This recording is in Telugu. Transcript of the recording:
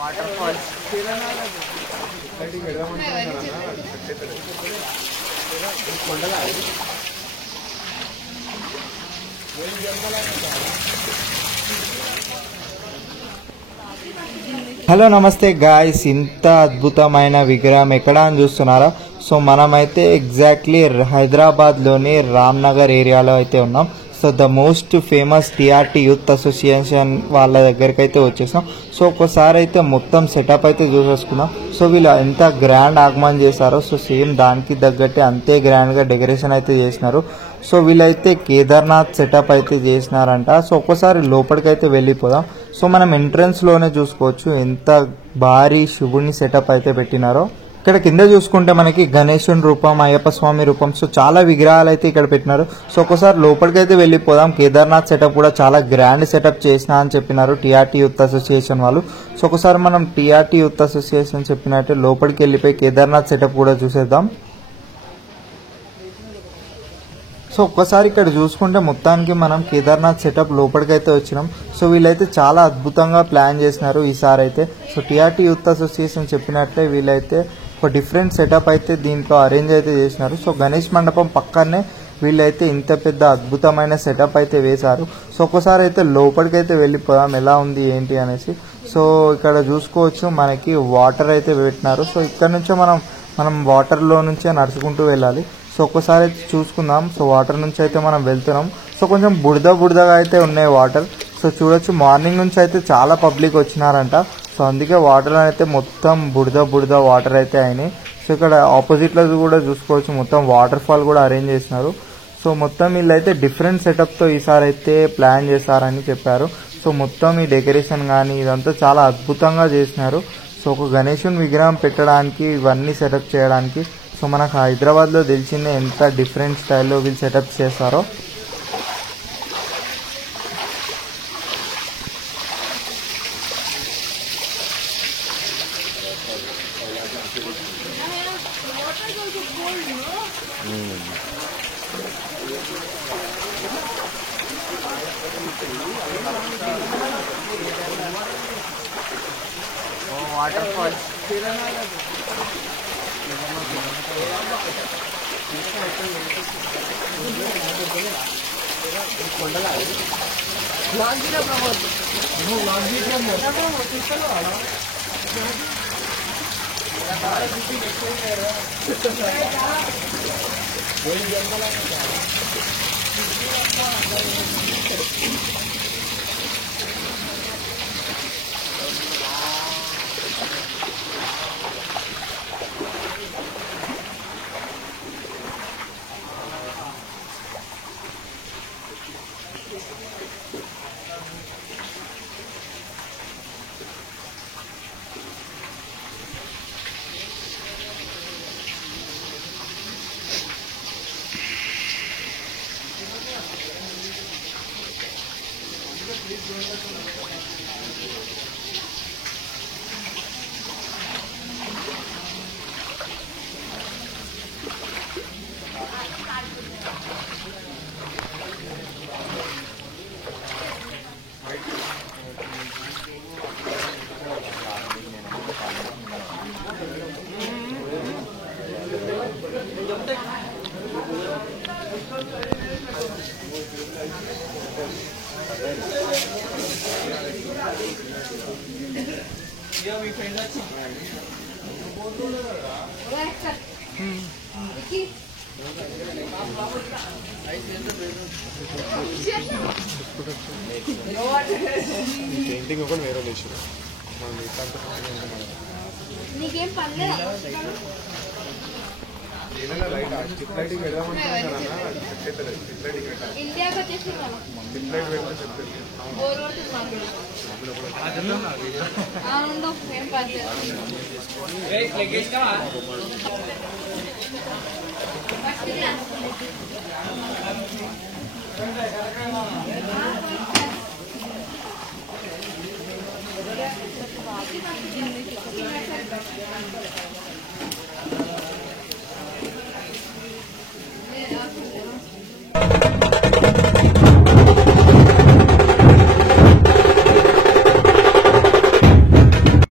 వాటర్ ఫాల్స్ హలో నమస్తే గాయ్స్, ఇంత అద్భుతమైన విగ్రహం ఎక్కడ అని చూస్తున్నారా? సో మనమైతే ఎగ్జాక్ట్లీ హైదరాబాద్లోని రామ్నగర్ ఏరియాలో అయితే ఉన్నాం. So the most famous TRT youth association వాళ్ళ దగ్గరికి అయితే వచ్చేసాం. సో ఒకసారి అయితే మొత్తం సెటప్ అయితే చూసేసుకున్నాం. సో వీళ్ళు ఎంత గ్రాండ్ ఆగమనం చేశారో, సో సేమ్ దానికి తగ్గట్టే అంతే గ్రాండ్గా డెకరేషన్ అయితే చేసినారు. సో వీళ్ళైతే కేదార్నాథ్ సెటప్ అయితే చేసినారంట. సో ఒక్కసారి లోపలికైతే వెళ్ళిపోదాం. సో మనం ఎంట్రన్స్లోనే చూసుకోవచ్చు ఎంత భారీ శివుని సెటప్ అయితే పెట్టినారో. ఇక్కడ కింద చూసుకుంటే మనకి గణేశుని రూపం, అయ్యప్ప స్వామి రూపం, సో చాలా విగ్రహాలు అయితే ఇక్కడ పెట్టినారు. సో ఒకసారి లోపలికైతే వెళ్ళిపోదాం. కేదార్నాథ్ సెటప్ కూడా చాలా గ్రాండ్ సెటప్ చేసినా అని చెప్పినారు టీఆర్టీ యూత్ అసోసియేషన్ వాళ్ళు. సో ఒకసారి మనం టీఆర్టీ యూత్ అసోసియేషన్ చెప్పినట్టు లోపలికి వెళ్ళిపోయి కేదార్నాథ్ సెటప్ కూడా చూసేద్దాం. సో ఒక్కసారి ఇక్కడ చూసుకుంటే మొత్తానికి మనం కేదార్నాథ్ సెటప్ లోపలికైతే వచ్చినాం. సో వీళ్ళైతే చాలా అద్భుతంగా ప్లాన్ చేసినారు ఈసారి అయితే. సో టీఆర్టీ యూత్ అసోసియేషన్ చెప్పినట్టే వీళ్ళైతే ఒక డిఫరెంట్ సెటప్ అయితే దీంట్లో అరేంజ్ అయితే చేసినారు. సో గణేష్ మండపం పక్కనే వీళ్ళైతే ఇంత పెద్ద అద్భుతమైన సెటప్ అయితే వేశారు. సో ఒకసారి అయితే లోపలికైతే వెళ్ళిపోదాం ఎలా ఉంది ఏంటి అనేసి. సో ఇక్కడ చూసుకోవచ్చు మనకి వాటర్ అయితే పెట్టినారు. సో ఇక్కడ నుంచే మనం వాటర్లో నుంచే నడుచుకుంటూ వెళ్ళాలి. సో ఒక్కసారి అయితే చూసుకుందాం. సో వాటర్ నుంచి అయితే మనం వెళ్తున్నాం. సో కొంచెం బుడదగా అయితే ఉన్నాయి వాటర్. సో చూడొచ్చు మార్నింగ్ నుంచి అయితే చాలా పబ్లిక్ వచ్చినారంట. సో అందుకే వాటర్ అయితే మొత్తం బుడద వాటర్ అయితే అయినాయి. సో ఇక్కడ ఆపోజిట్లో కూడా చూసుకోవచ్చు మొత్తం వాటర్ ఫాల్ కూడా అరేంజ్ చేసినారు. సో మొత్తం వీళ్ళైతే డిఫరెంట్ సెటప్తో ఈసారి అయితే ప్లాన్ చేశారని చెప్పారు. సో మొత్తం ఈ డెకరేషన్ కానీ ఇదంతా చాలా అద్భుతంగా చేసినారు. సో ఒక గణేశుని విగ్రహం పెట్టడానికి ఇవన్నీ సెటప్ చేయడానికి సో మనకు హైదరాబాద్లో తెలిసిందే ఎంత డిఫరెంట్ స్టైల్లో వీళ్ళు సెటప్ చేస్తారో. వాటర్ ఫాల్స్ పెయింటింగ్ కూడా వేరే లేచి నీకేం పర్లేదు స్ట్రిప్ లైటింగ్ ఇండియాకి వచ్చేసి ఏం పర్లేదు